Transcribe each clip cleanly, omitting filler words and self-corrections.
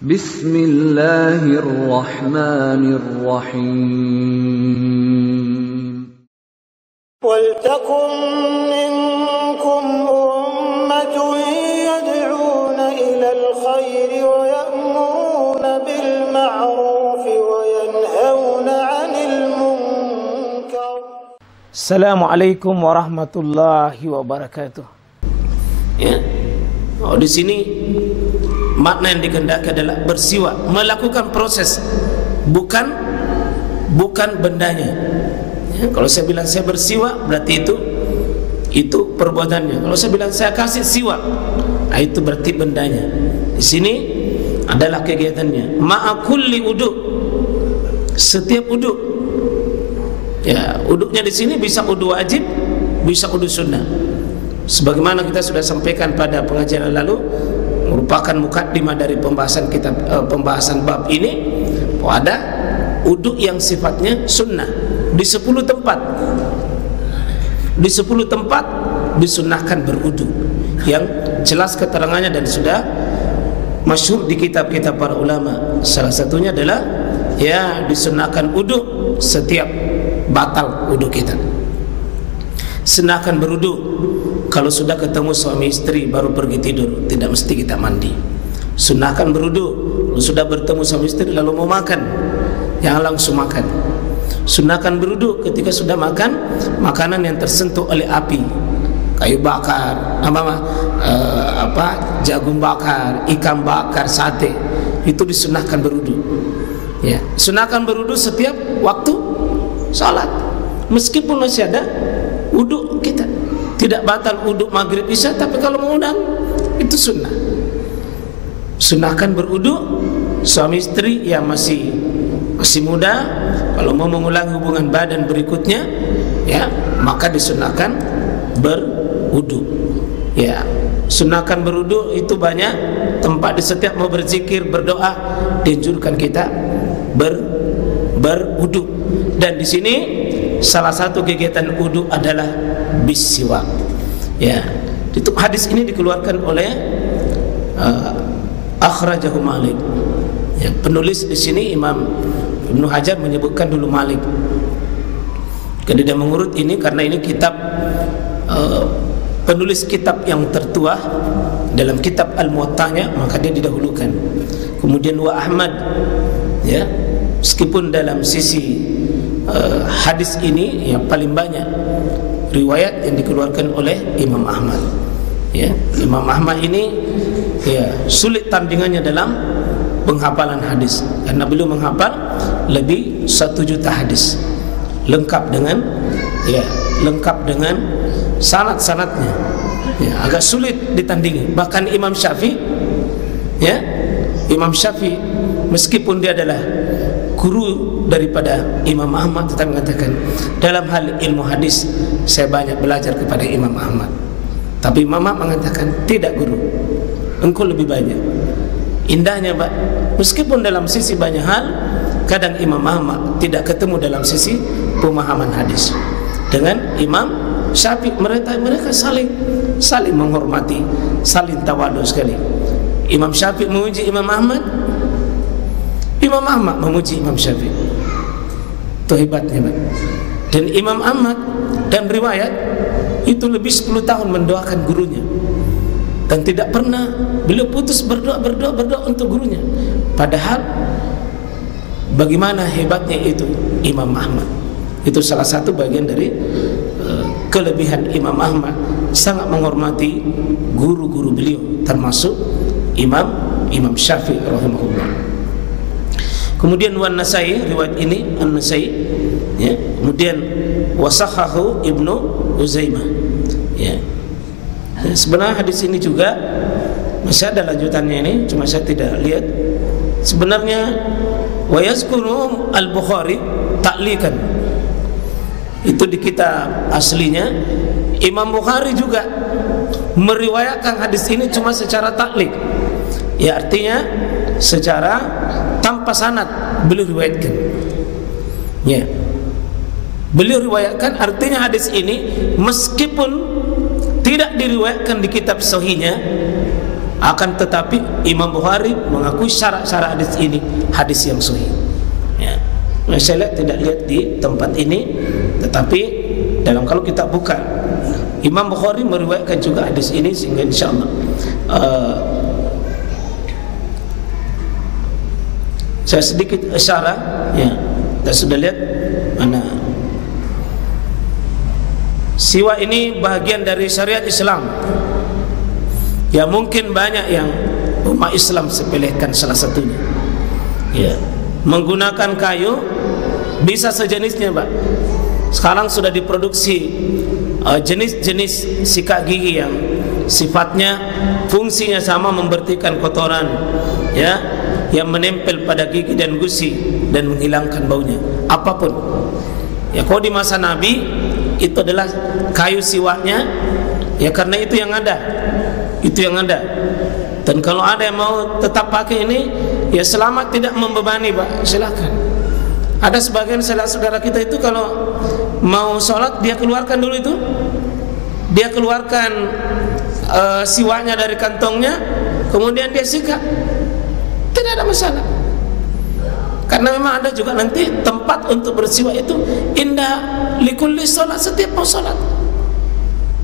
Bismillahirrahmanirrahim. Waltakum minkum ummatun yad'una ilal khairi wa ya'muruna bil ma'ruf wa yanhauna 'anil munkar. Assalamualaikum warahmatullahi wabarakatuh. Ya. Di sini makna yang dikehendaki adalah bersiwak, melakukan proses, bukan bendanya. Ya, kalau saya bilang saya bersiwak, berarti itu perbuatannya. Kalau saya bilang saya kasih siwak, itu berarti bendanya. Di sini adalah kegiatannya. Ma'a kulli uduk, setiap uduk. Ya, uduknya di sini bisa uduk wajib, bisa uduk sunnah. Sebagaimana kita sudah sampaikan pada pengajian lalu, merupakan mukaddimah dari pembahasan bab ini, ada uduk yang sifatnya sunnah di 10 tempat. Di 10 tempat disunnahkan beruduk, yang jelas keterangannya dan sudah masyhur di kitab-kitab para ulama. Salah satunya adalah disunnahkan uduk setiap batal uduk kita. Sunnahkan beruduk kalau sudah ketemu suami istri baru pergi tidur, tidak mesti kita mandi. Sunnahkan beruduk kalau sudah bertemu suami istri lalu mau makan, jangan langsung makan. Sunnahkan beruduk ketika sudah makan makanan yang tersentuh oleh api, kayu bakar, jagung bakar, ikan bakar, sate, itu disunnahkan beruduk. Ya, sunnahkan beruduk setiap waktu salat, meskipun masih ada uduk kita. Tidak batal uduk maghrib isya, tapi kalau mengundang itu sunnah. Sunnahkan beruduk suami istri yang masih muda, kalau mau mengulangi hubungan badan berikutnya, maka disunnahkan beruduk. Ya, sunnahkan beruduk itu banyak tempat. Di setiap mau berzikir, berdoa, dianjurkan kita beruduk. Dan di sini salah satu kegiatan uduk adalah bisiwak. Ya, itu hadis ini dikeluarkan oleh akhrajahu Malik. Ya, penulis di sini Imam Ibnu Hajar menyebutkan dulu Malik. Karena dia mengurut ini karena ini kitab penulis kitab yang tertua dalam kitab Al-Muwatta'nya, maka dia didahulukan. Kemudian wa Ahmad, ya, meskipun dalam sisi hadis ini yang paling banyak riwayat yang dikeluarkan oleh Imam Ahmad. Ya, Imam Ahmad ini sulit tandingannya dalam penghafalan hadis karena beliau menghafal lebih 1 juta hadis lengkap dengan sanad-sanadnya. Ya, agak sulit ditandingi. Bahkan Imam Syafi'i, meskipun dia adalah guru daripada Imam Ahmad, tetapi mengatakan dalam hal ilmu hadis saya banyak belajar kepada Imam Ahmad. Tapi Imam Ahmad mengatakan tidak guru, engkau lebih banyak. Indahnya Pak, meskipun dalam sisi banyak hal, kadang Imam Ahmad tidak ketemu dalam sisi pemahaman hadis dengan Imam Syafi'i. Mereka saling menghormati, saling tawadu sekali. Imam Syafi'i memuji Imam Ahmad, Imam Ahmad memuji Imam Syafi'i. Itu hebatnya, Pak. Dan Imam Ahmad dan riwayat itu lebih 10 tahun mendoakan gurunya. Dan tidak pernah beliau putus berdoa untuk gurunya. Padahal bagaimana hebatnya itu Imam Ahmad. Itu salah satu bagian dari kelebihan Imam Ahmad, sangat menghormati guru-guru beliau, termasuk Imam Syafi'i rahimahullah. Kemudian wan Nasai, riwayat ini An-Nasai, ya. Kemudian wasahhahu Ibnu Uzaimah, ya. Sebenarnya hadis ini juga masih ada lanjutannya ini, cuma saya tidak lihat. Sebenarnya wa yazkuru Al-Bukhari ta'liqan. Itu di kitab aslinya Imam Bukhari juga meriwayatkan hadis ini cuma secara taklid. Ya, artinya secara tanpa sanad beliau riwayatkan. Ya. Beliau riwayatkan, artinya hadis ini meskipun tidak diriwayatkan di kitab sahihnya, Akan tetapi Imam Bukhari mengakui syarat-syarat hadis ini hadis yang sahih. Ya. Saya tidak lihat di tempat ini, tetapi dalam kalau kita buka Imam Bukhari meriwayatkan juga hadis ini, sehingga insyaallah saya sedikit isyarah, ya, kita sudah lihat mana siwak ini bahagian dari syariat Islam. Ya, mungkin banyak yang umat Islam sepelekan salah satunya. Ya, menggunakan kayu bisa sejenisnya, Pak. Sekarang sudah diproduksi jenis-jenis sikat gigi yang sifatnya fungsinya sama, membersihkan kotoran, ya, yang menempel pada gigi dan gusi dan menghilangkan baunya. Apapun. Ya, kalau di masa Nabi itu adalah kayu siwaknya, ya, karena itu yang ada. Itu yang ada. Dan kalau ada yang mau tetap pakai ini, ya selama tidak membebani, Pak, silakan. Ada sebagian saudara kita itu kalau mau sholat, dia keluarkan dulu itu, dia keluarkan siwaknya dari kantongnya, kemudian dia sikat. Tidak ada masalah. Karena memang ada juga nanti tempat untuk bersiwak itu indah likulli sholat, setiap mau sholat.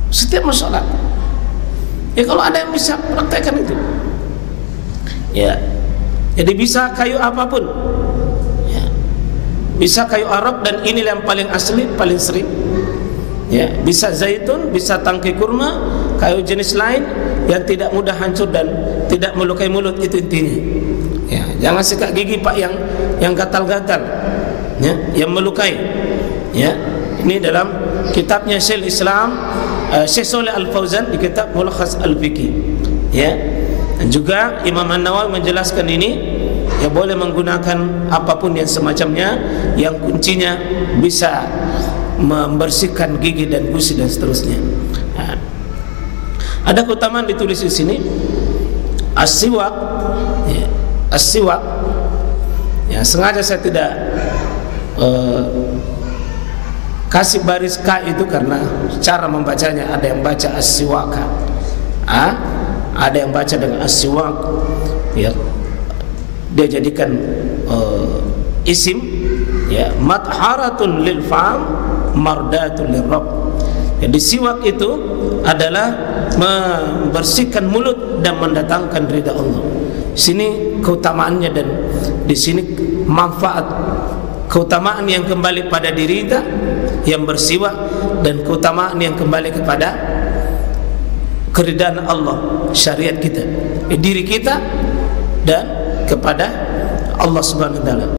Setiap mau sholat. Ya, kalau ada yang bisa praktekkan itu, ya, jadi bisa kayu apapun, ya, bisa kayu Arab, dan ini yang paling asli, paling sering, ya, bisa zaitun, bisa tangkai kurma, kayu jenis lain yang tidak mudah hancur dan tidak melukai mulut, itu intinya. Ya, jangan sikat gigi, Pak, yang gatal-gatal, ya, yang melukai. Ya, ini dalam kitabnya Syekh Islam Syekh Shalih Al-Fauzan di kitab Mulakhas Al-Fiqh. Ya, dan juga Imam An-Nawawi menjelaskan ini, ya, boleh menggunakan apapun yang semacamnya, yang kuncinya bisa membersihkan gigi dan gusi dan seterusnya. Nah, ada keutamaan ditulis di sini, as-siwak, ya, as-siwak, ya, sengaja saya tidak kasih baris K itu karena cara membacanya, ada yang baca as-siwaka, ada yang baca dengan as-siwak, ya, dia jadikan isim, ya, matharatun lil fam mardatun lirrabb. Jadi siwak itu adalah membersihkan mulut dan mendatangkan ridha Allah. Di sini keutamaannya, dan di sini manfaat, keutamaan yang kembali pada diri kita yang bersiwak, dan keutamaan yang kembali kepada keridhaan Allah, syariat kita, diri kita, dan kepada Allah Subhanahu wa taala.